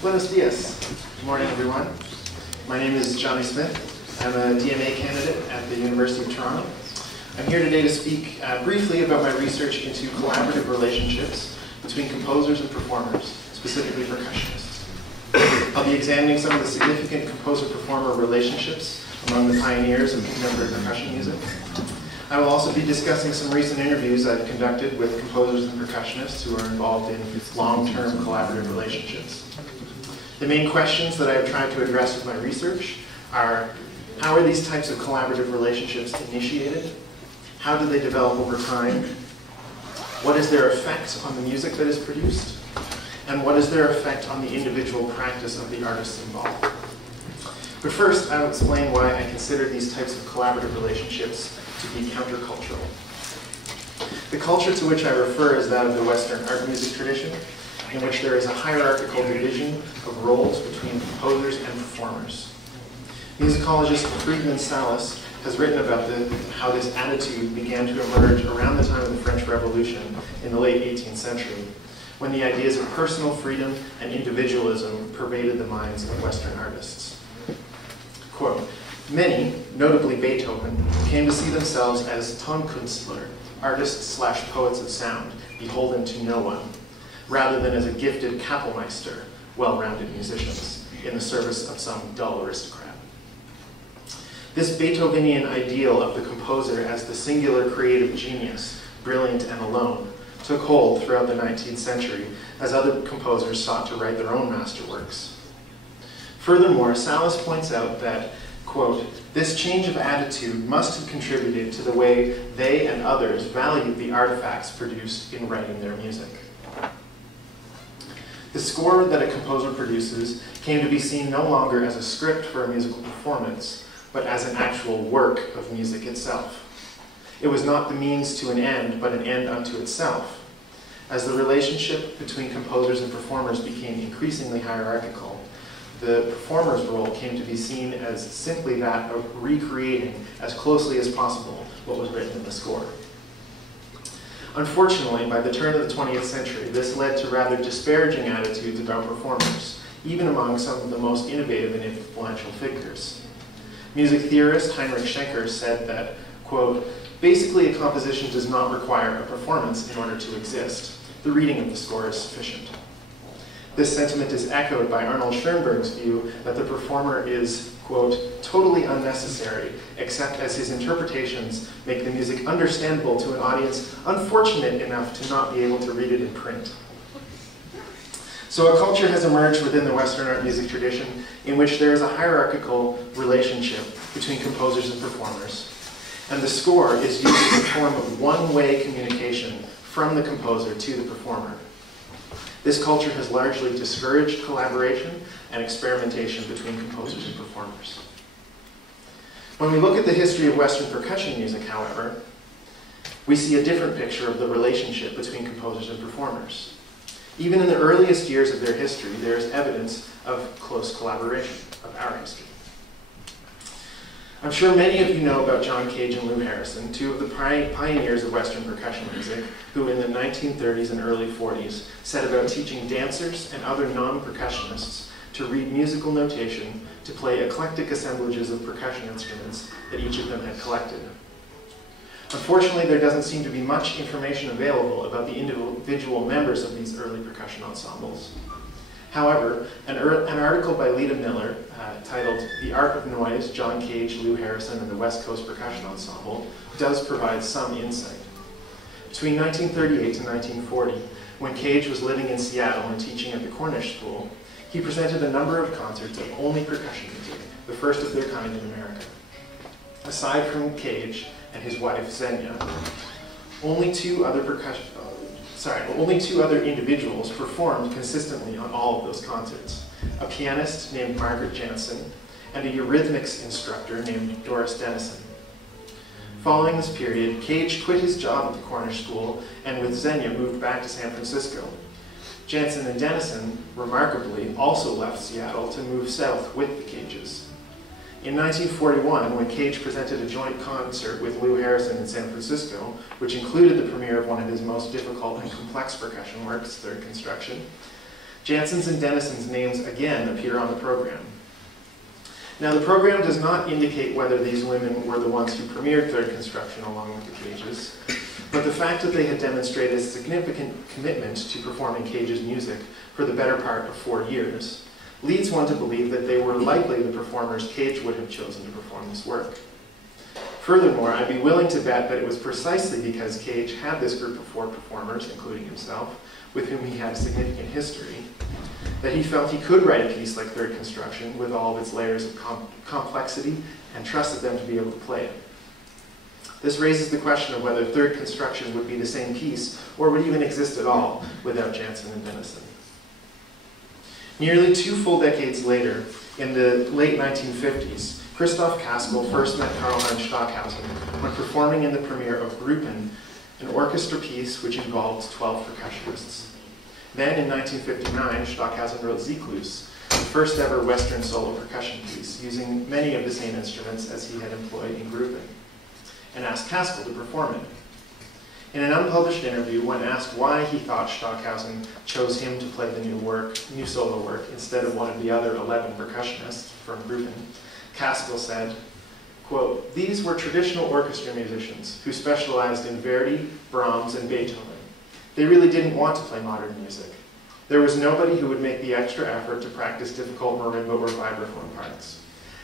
Buenos dias. Good morning, everyone. My name is Jonny Smith. I'm a DMA candidate at the University of Toronto. I'm here today to speak briefly about my research into collaborative relationships between composers and performers, specifically percussionists. I'll be examining some of the significant composer-performer relationships among the pioneers of contemporary percussion music. I will also be discussing some recent interviews I've conducted with composers and percussionists who are involved in long-term collaborative relationships. The main questions that I've tried to address with my research are: how are these types of collaborative relationships initiated? How do they develop over time? What is their effect on the music that is produced? And what is their effect on the individual practice of the artists involved? But first, I'll explain why I consider these types of collaborative relationships to be countercultural. The culture to which I refer is that of the Western art music tradition, in which there is a hierarchical division of roles between composers and performers. Musicologist Friedman Salas has written about how this attitude began to emerge around the time of the French Revolution in the late 18th century, when the ideas of personal freedom and individualism pervaded the minds of Western artists. Quote, "Many, notably Beethoven, came to see themselves as Tonkünstler, artists/poets of sound, beholden to no one, rather than as a gifted Kapellmeister, well-rounded musicians, in the service of some dull aristocrat." This Beethovenian ideal of the composer as the singular creative genius, brilliant and alone, took hold throughout the 19th century as other composers sought to write their own masterworks. Furthermore, Salas points out that, quote, "This change of attitude must have contributed to the way they and others valued the artifacts produced in writing their music." The score that a composer produces came to be seen no longer as a script for a musical performance, but as an actual work of music itself. It was not the means to an end, but an end unto itself. As the relationship between composers and performers became increasingly hierarchical, the performer's role came to be seen as simply that of recreating as closely as possible what was written in the score. Unfortunately, by the turn of the 20th century, this led to rather disparaging attitudes about performers, even among some of the most innovative and influential figures. Music theorist Heinrich Schenker said that, quote, "Basically, a composition does not require a performance in order to exist. The reading of the score is sufficient." This sentiment is echoed by Arnold Schoenberg's view that the performer is, quote, "totally unnecessary, except as his interpretations make the music understandable to an audience unfortunate enough to not be able to read it in print." So a culture has emerged within the Western art music tradition in which there is a hierarchical relationship between composers and performers, and the score is used as a form of one-way communication from the composer to the performer. This culture has largely discouraged collaboration and experimentation between composers and performers. When we look at the history of Western percussion music, however, we see a different picture of the relationship between composers and performers. Even in the earliest years of their history, there is evidence of close collaboration of our history. I'm sure many of you know about John Cage and Lou Harrison, two of the pioneers of Western percussion music, who in the 1930s and early 40s set about teaching dancers and other non-percussionists to read musical notation to play eclectic assemblages of percussion instruments that each of them had collected. Unfortunately, there doesn't seem to be much information available about the individual members of these early percussion ensembles. However, an article by Lita Miller titled "The Art of Noise, John Cage, Lou Harrison, and the West Coast Percussion Ensemble" does provide some insight. Between 1938 and 1940, when Cage was living in Seattle and teaching at the Cornish School, he presented a number of concerts of only percussion music, the first of their kind in America. Aside from Cage and his wife, Xenia, only two other individuals performed consistently on all of those concerts: a pianist named Margaret Jansen and a eurythmics instructor named Doris Dennison. Following this period, Cage quit his job at the Cornish School and with Xenia moved back to San Francisco. Jansen and Dennison, remarkably, also left Seattle to move south with the Cages. In 1941, when Cage presented a joint concert with Lou Harrison in San Francisco, which included the premiere of one of his most difficult and complex percussion works, Third Construction, Jansen's and Denison's names again appear on the program. Now, the program does not indicate whether these women were the ones who premiered third construction along with the Cages, but the fact that they had demonstrated a significant commitment to performing Cage's music for the better part of 4 years leads one to believe that they were likely the performers Cage would have chosen to perform this work. Furthermore, I'd be willing to bet that it was precisely because Cage had this group of 4 performers, including himself, with whom he had a significant history, that he felt he could write a piece like Third Construction with all of its layers of complexity and trusted them to be able to play it. This raises the question of whether Third Construction would be the same piece or would even exist at all without Jansen and Denison. Nearly 2 full decades later, in the late 1950s, Christoph Caskel first met Karlheinz Stockhausen when performing in the premiere of Gruppen, an orchestra piece which involved 12 percussionists. Then, in 1959, Stockhausen wrote Zyklus, the first ever Western solo percussion piece, using many of the same instruments as he had employed in Gruppen, and asked Caskel to perform it. In an unpublished interview, when asked why he thought Stockhausen chose him to play the new solo work instead of one of the other 11 percussionists from Gruppen, Caskel said, quote, "These were traditional orchestra musicians who specialized in Verdi, Brahms, and Beethoven. They really didn't want to play modern music. There was nobody who would make the extra effort to practice difficult marimba or vibraphone parts.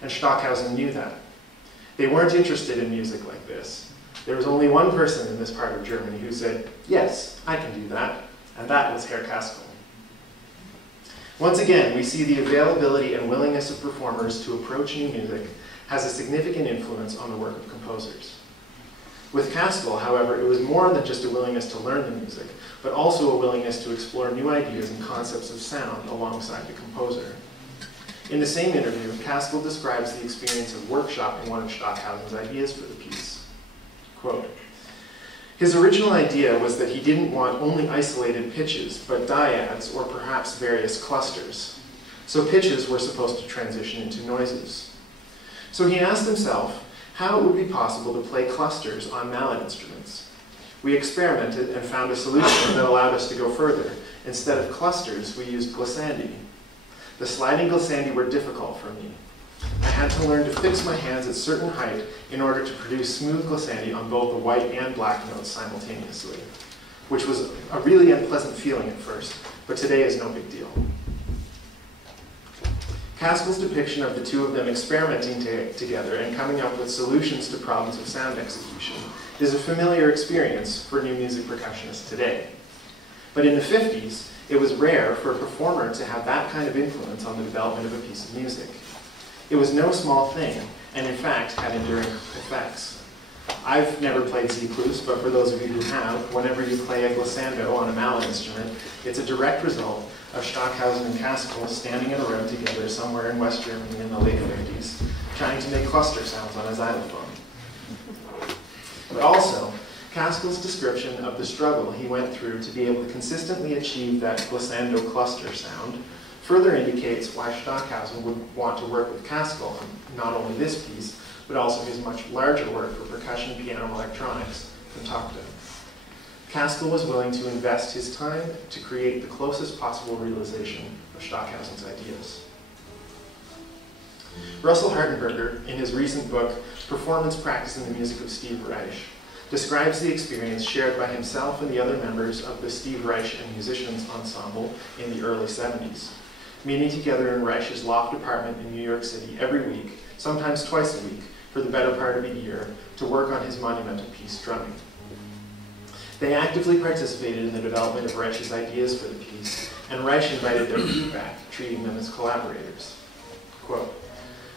And Stockhausen knew that. They weren't interested in music like this. There was only one person in this part of Germany who said, yes, I can do that, and that was Herr Caskel." Once again, we see the availability and willingness of performers to approach new music has a significant influence on the work of composers. With Caskel, however, it was more than just a willingness to learn the music, but also a willingness to explore new ideas and concepts of sound alongside the composer. In the same interview, Caskel describes the experience of workshopping one of Stockhausen's ideas for the piece. Quote, "His original idea was that he didn't want only isolated pitches, but dyads, or perhaps various clusters. So pitches were supposed to transition into noises. So he asked himself how it would be possible to play clusters on mallet instruments. We experimented and found a solution that allowed us to go further. Instead of clusters, we used glissandi. The sliding glissandi were difficult for me. I had to learn to fix my hands at certain height in order to produce smooth glissandi on both the white and black notes simultaneously, which was a really unpleasant feeling at first, but today is no big deal." Caskel's depiction of the two of them experimenting together and coming up with solutions to problems of sound execution is a familiar experience for new music percussionists today. But in the 50s, it was rare for a performer to have that kind of influence on the development of a piece of music. It was no small thing, and in fact had enduring effects. I've never played Zyklus, but for those of you who have, whenever you play a glissando on a mallet instrument, it's a direct result of Stockhausen and Caskel standing in a room together somewhere in West Germany in the late 50s, trying to make cluster sounds on a xylophone. But also, Caskel's description of the struggle he went through to be able to consistently achieve that glissando cluster sound further indicates why Stockhausen would want to work with Caskel on not only this piece, but also his much larger work for percussion, piano, electronics, Contacte. Caskel was willing to invest his time to create the closest possible realization of Stockhausen's ideas. Russell Hartenberger, in his recent book, Performance Practice in the Music of Steve Reich, describes the experience shared by himself and the other members of the Steve Reich and Musicians Ensemble in the early 70s, meeting together in Reich's loft apartment in New York City every week, sometimes twice a week, for the better part of a year, to work on his monumental piece, Drumming. They actively participated in the development of Reich's ideas for the piece, and Reich invited their feedback, treating them as collaborators. Quote,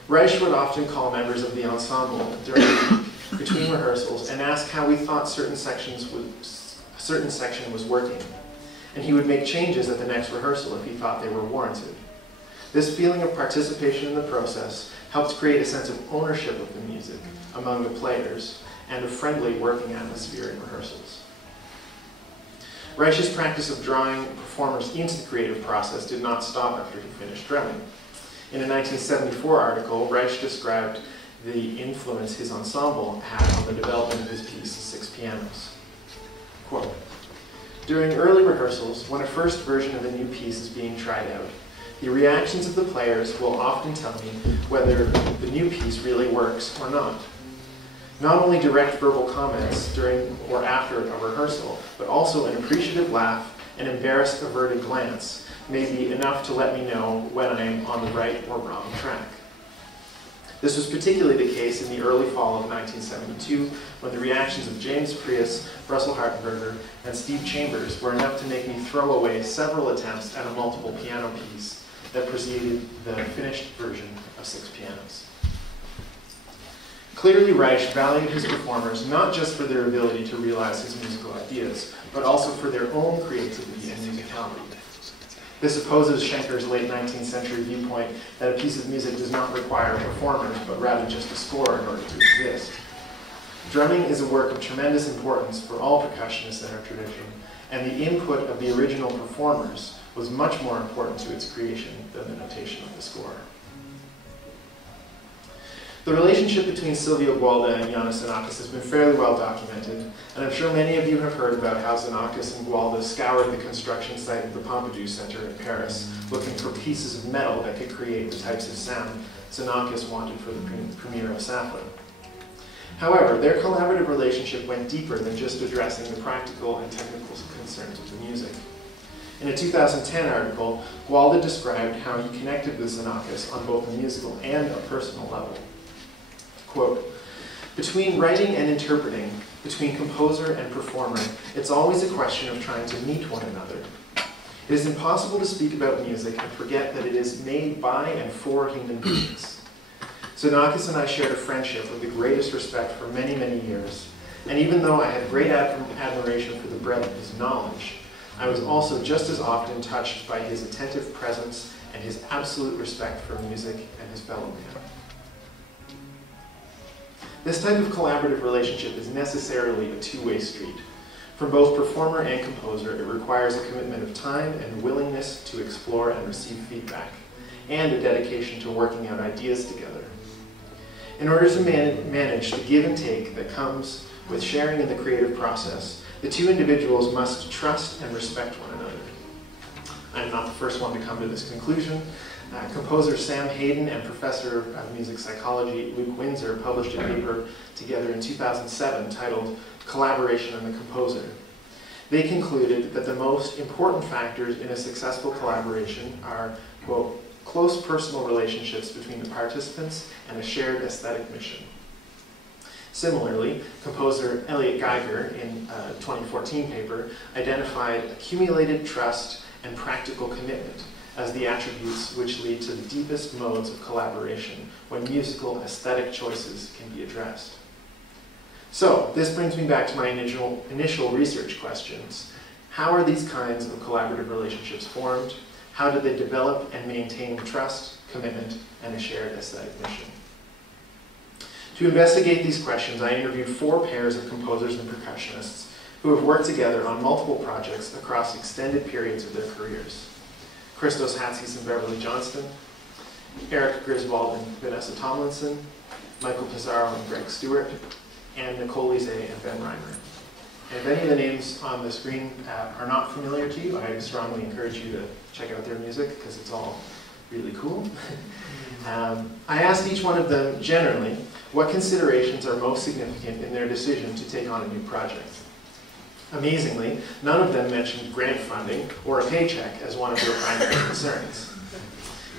"Reich would often call members of the ensemble during the week between rehearsals and ask how we thought certain section was working, and he would make changes at the next rehearsal if he thought they were warranted. This feeling of participation in the process helped create a sense of ownership of the music among the players and a friendly working atmosphere in rehearsals." Reich's practice of drawing performers into the creative process did not stop after he finished drumming. In a 1974 article, Reich described the influence his ensemble had on the development of his piece, Six Pianos. Quote, "During early rehearsals, when a first version of a new piece is being tried out. The reactions of the players will often tell me whether the new piece really works or not. Not only direct verbal comments during or after a rehearsal, but also an appreciative laugh, an embarrassed averted glance may be enough to let me know when I am on the right or wrong track. This was particularly the case in the early fall of 1972, when the reactions of James Prius, Russell Hartenberger, and Steve Chambers were enough to make me throw away several attempts at a multiple piano piece that preceded the finished version of 6 pianos. Clearly, Reich valued his performers not just for their ability to realize his musical ideas, but also for their own creativity and musicality. This opposes Schenker's late 19th century viewpoint that a piece of music does not require performers, but rather just a score in order to exist. Drumming is a work of tremendous importance for all percussionists in our tradition, and the input of the original performers was much more important to its creation than the notation of the score. The relationship between Sylvio Gualda and Iannis Xenakis has been fairly well documented, and I'm sure many of you have heard about how Xenakis and Gualda scoured the construction site of the Pompidou Center in Paris, looking for pieces of metal that could create the types of sound Xenakis wanted for the premiere of Sapling. However, their collaborative relationship went deeper than just addressing the practical and technical concerns of the music. In a 2010 article, Gualda described how he connected with Xenakis on both a musical and a personal level. Quote, "Between writing and interpreting, between composer and performer, it's always a question of trying to meet one another. It is impossible to speak about music and forget that it is made by and for human beings. Xenakis and I shared a friendship with the greatest respect for many, many years, and even though I had great admiration for the breadth of his knowledge, I was also just as often touched by his attentive presence and his absolute respect for music and his fellow man." This type of collaborative relationship is necessarily a two-way street. From both performer and composer, it requires a commitment of time and willingness to explore and receive feedback, and a dedication to working out ideas together. In order to manage the give and take that comes with sharing in the creative process, the two individuals must trust and respect one another. I'm not the first one to come to this conclusion. Composer Sam Hayden and professor of music psychology Luke Windsor published a paper together in 2007 titled "Collaboration and the Composer." They concluded that the most important factors in a successful collaboration are, quote, "close personal relationships between the participants and a shared aesthetic mission." Similarly, composer Elliot Gyger, in a 2014 paper, identified accumulated trust and practical commitment as the attributes which lead to the deepest modes of collaboration when musical aesthetic choices can be addressed. So, this brings me back to my initial research questions. How are these kinds of collaborative relationships formed? How do they develop and maintain trust, commitment, and a shared aesthetic mission? To investigate these questions, I interviewed 4 pairs of composers and percussionists who have worked together on multiple projects across extended periods of their careers. Christos Hatzius and Beverly Johnston, Eric Griswold and Vanessa Tomlinson, Michael Pizarro and Greg Stewart, and Nicole Lise and Ben Reimer. And if any of the names on the screen are not familiar to you, I strongly encourage you to check out their music because it's all really cool. I asked each one of them generally what considerations are most significant in their decision to take on a new project. Amazingly, none of them mentioned grant funding or a paycheck as one of their primary concerns.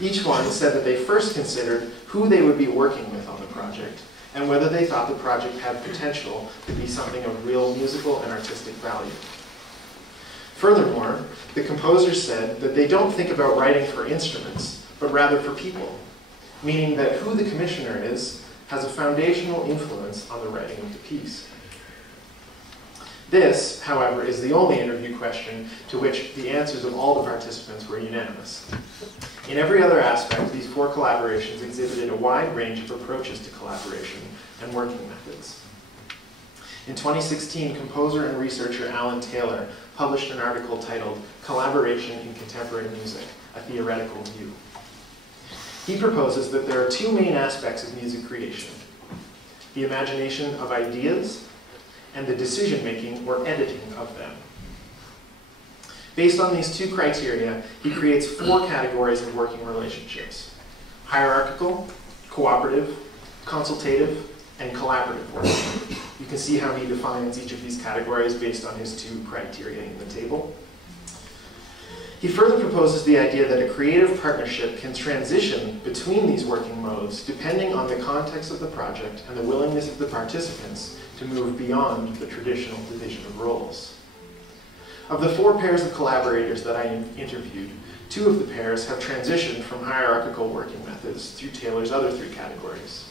Each one said that they first considered who they would be working with on the project and whether they thought the project had potential to be something of real musical and artistic value. Furthermore, the composers said that they don't think about writing for instruments, but rather for people, meaning that who the commissioner is has a foundational influence on the writing of the piece. This, however, is the only interview question to which the answers of all the participants were unanimous. In every other aspect, these 4 collaborations exhibited a wide range of approaches to collaboration and working methods. In 2016, composer and researcher Alan Taylor published an article titled "Collaboration in Contemporary Music, a Theoretical View." He proposes that there are 2 main aspects of music creation: the imagination of ideas and the decision-making or editing of them. Based on these two criteria, he creates 4 categories of working relationships: hierarchical, cooperative, consultative, and collaborative work. You can see how he defines each of these categories based on his 2 criteria in the table. He further proposes the idea that a creative partnership can transition between these working modes depending on the context of the project and the willingness of the participants to move beyond the traditional division of roles. Of the 4 pairs of collaborators that I interviewed, 2 of the pairs have transitioned from hierarchical working methods through Taylor's other 3 categories.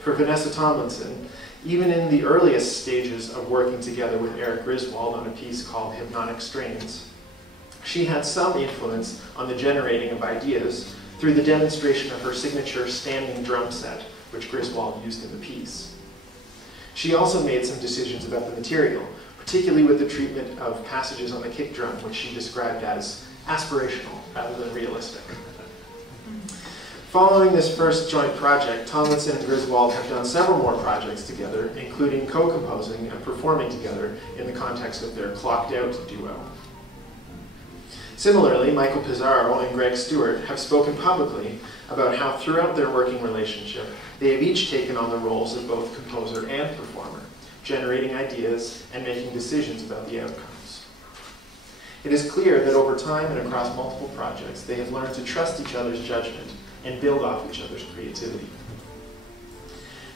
For Vanessa Tomlinson, even in the earliest stages of working together with Eric Griswold on a piece called Hypnotic Strains, she had some influence on the generating of ideas through the demonstration of her signature standing drum set, which Griswold used in the piece. She also made some decisions about the material, particularly with the treatment of passages on the kick drum, which she described as aspirational rather than realistic. Following this first joint project, Tomlinson and Griswold have done several more projects together, including co-composing and performing together in the context of their Clocked Out duo. Similarly, Michael Pizarro and Greg Stewart have spoken publicly about how throughout their working relationship, they have each taken on the roles of both composer and performer, generating ideas and making decisions about the outcomes. It is clear that over time and across multiple projects, they have learned to trust each other's judgment and build off each other's creativity.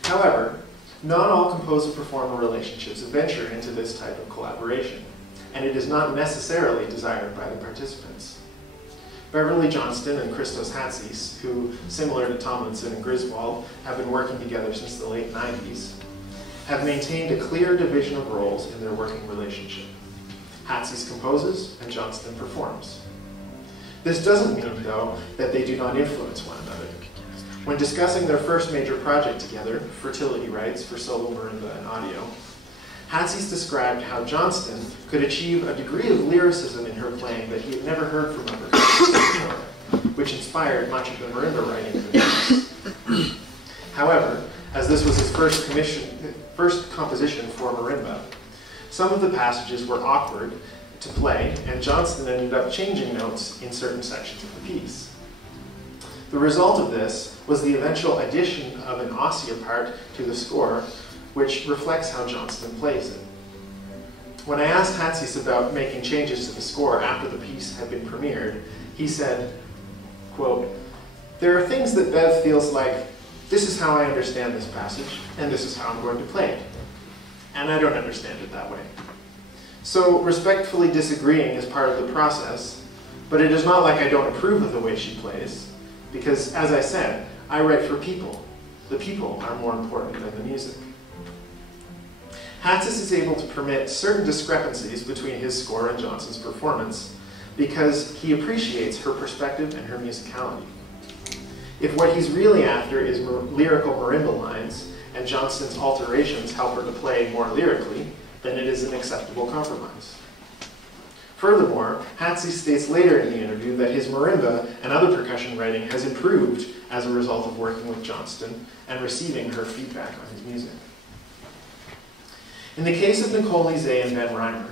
However, not all composer-performer relationships venture into this type of collaboration, and it is not necessarily desired by the participants. Beverly Johnston and Christos Hatsis, who, similar to Tomlinson and Griswold, have been working together since the late 90s, have maintained a clear division of roles in their working relationship. Hatsis composes and Johnston performs. This doesn't mean, though, that they do not influence one another. When discussing their first major project together, Fertility Rites for solo marimba and audio, Hatsis described how Johnston could achieve a degree of lyricism in her playing that he had never heard from other percussionists before, which inspired much of the marimba writing of the piece. However, as this was his first composition for marimba, some of the passages were awkward to play, and Johnston ended up changing notes in certain sections of the piece. The result of this was the eventual addition of an ossia part to the score, which reflects how Johnston plays it. When I asked Hatsis about making changes to the score after the piece had been premiered, he said, quote, "There are things that Bev feels like, this is how I understand this passage, and this is how I'm going to play it. And I don't understand it that way. So respectfully disagreeing is part of the process, but it is not like I don't approve of the way she plays, because as I said, I write for people. The people are more important than the music." Hatsis is able to permit certain discrepancies between his score and Johnston's performance because he appreciates her perspective and her musicality. If what he's really after is lyrical marimba lines and Johnston's alterations help her to play more lyrically, then it is an acceptable compromise. Furthermore, Hatsis states later in the interview that his marimba and other percussion writing has improved as a result of working with Johnston and receiving her feedback on his music. In the case of Nicole Lizet and Ben Reimer,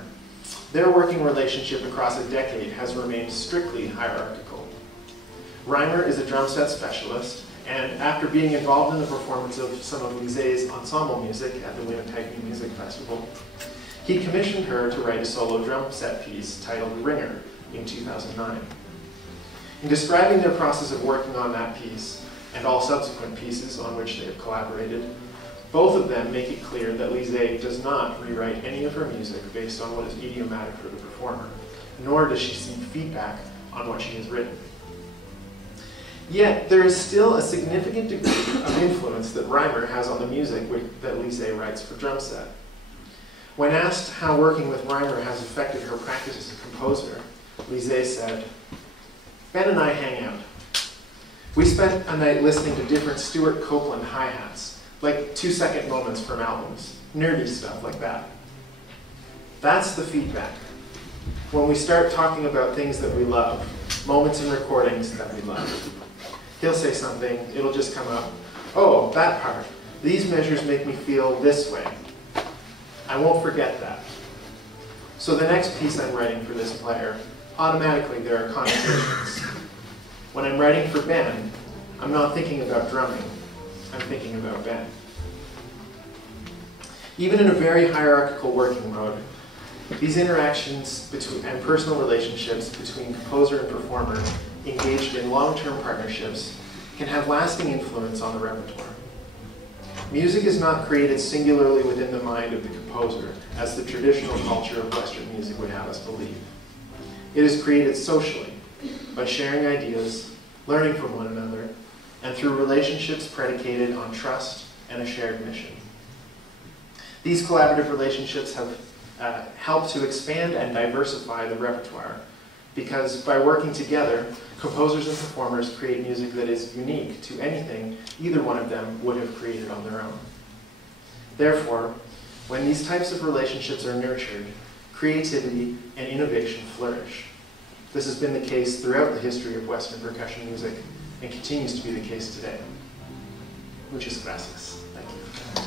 their working relationship across a decade has remained strictly hierarchical. Reimer is a drum set specialist, and after being involved in the performance of some of Lizet's ensemble music at the Winnipeg New Music Festival, he commissioned her to write a solo drum set piece titled Ringer in 2009. In describing their process of working on that piece, and all subsequent pieces on which they have collaborated, both of them make it clear that Lizet does not rewrite any of her music based on what is idiomatic for the performer, nor does she seek feedback on what she has written. Yet, there is still a significant degree of influence that Reimer has on the music that Lizet writes for drum set. When asked how working with Reimer has affected her practice as a composer, Lizet said, "Ben and I hang out. We spent a night listening to different Stuart Copeland hi-hats, like 2-second moments from albums, nerdy stuff like that. That's the feedback. When we start talking about things that we love, moments in recordings that we love. He'll say something, it'll just come up, oh, that part, these measures make me feel this way. I won't forget that. So the next piece I'm writing for this player, automatically there are connotations. When I'm writing for Ben, I'm not thinking about drumming, I'm thinking about Ben. Even in a very hierarchical working mode, these interactions and personal relationships between composer and performer engaged in long-term partnerships can have lasting influence on the repertoire. Music is not created singularly within the mind of the composer, as the traditional culture of Western music would have us believe. It is created socially, by sharing ideas, learning from one another, and through relationships predicated on trust and a shared mission. These collaborative relationships have helped to expand and diversify the repertoire, because by working together, composers and performers create music that is unique to anything either one of them would have created on their own. Therefore, when these types of relationships are nurtured, creativity and innovation flourish. This has been the case throughout the history of Western percussion music and continues to be the case today. Muchas gracias. Thank you.